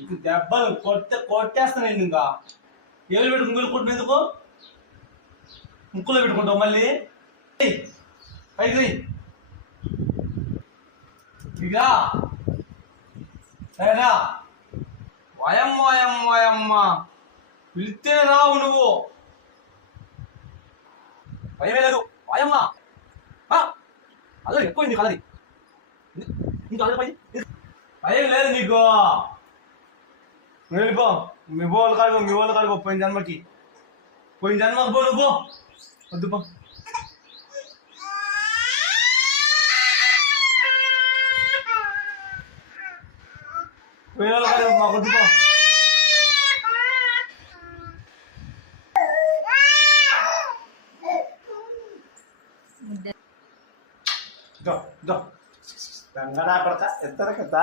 ఇంక దెబ్బలు కొట్టేస్తాను నేను ఇంకా. ఏళ్ళు పెట్టుకుని వెళ్ళుకుంటున్నా ఎందుకు? ముక్కులో పెట్టుకుంటావు మళ్ళీ. పైకి ఇక సరేనా? వాయమ్మ వాయమ్మ వాయమ్మ పిలిస్తే రావు నువ్వు. భయమే లేదు. వాయమ్మ అలా ఎక్కువ నీకు అలది. నీకు అలది భయం లేదు నీకు. వెళ్ళిపో. మీ వాళ్ళు కాడుకో పోయిన జన్మకి పో నువ్వు. వద్దు పో. పోయిన వాళ్ళు కాదు మాకు వద్దు పో. దో దో దంగనా కొడతా ఎత్తర కదా.